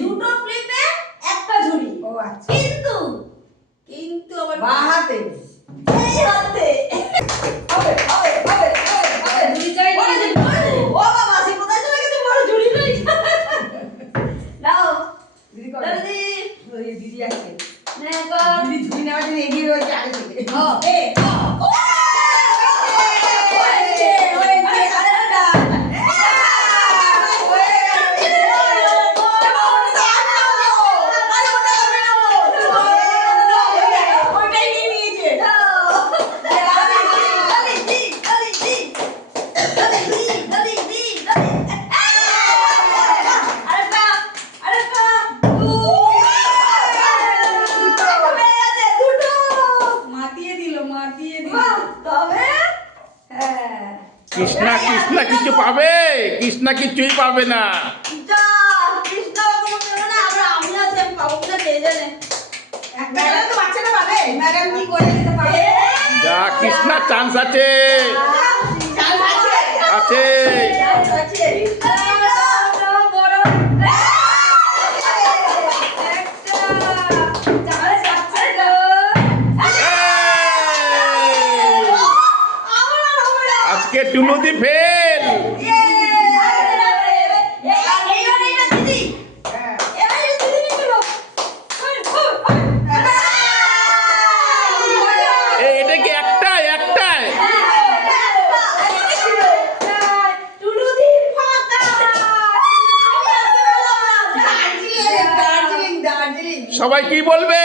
দুটো ফ্লিপে একটা ঝুড়ি। ও আচ্ছা। কিন্তু আবার বাঁ হাতে। এই হাতে। হবে হবে হবে হবে হবে। ঝুড়ি চাই না। ও বাবা সে কোথায় চলে গেছে? বড় ঝুড়ি নেই। নাও দিদি কর। দাদি ওই দিদি আছে। নে কর। দিদি ঝুড়ি নেওয়ার জন্য এগিয়ে রয়েছে আগে থেকে। এ কৃষ্ণা কৃষ্ণা কিছু পাবে? কৃষ্ণা কিছুই পাবে না। ম্যাডাম কি করে দিতে পারে? যা কৃষ্ণা চান্স আছে আছে। আজকে টুনুদি ফেল। এটা কি একটাই একটাই? সবাই কি বলবে?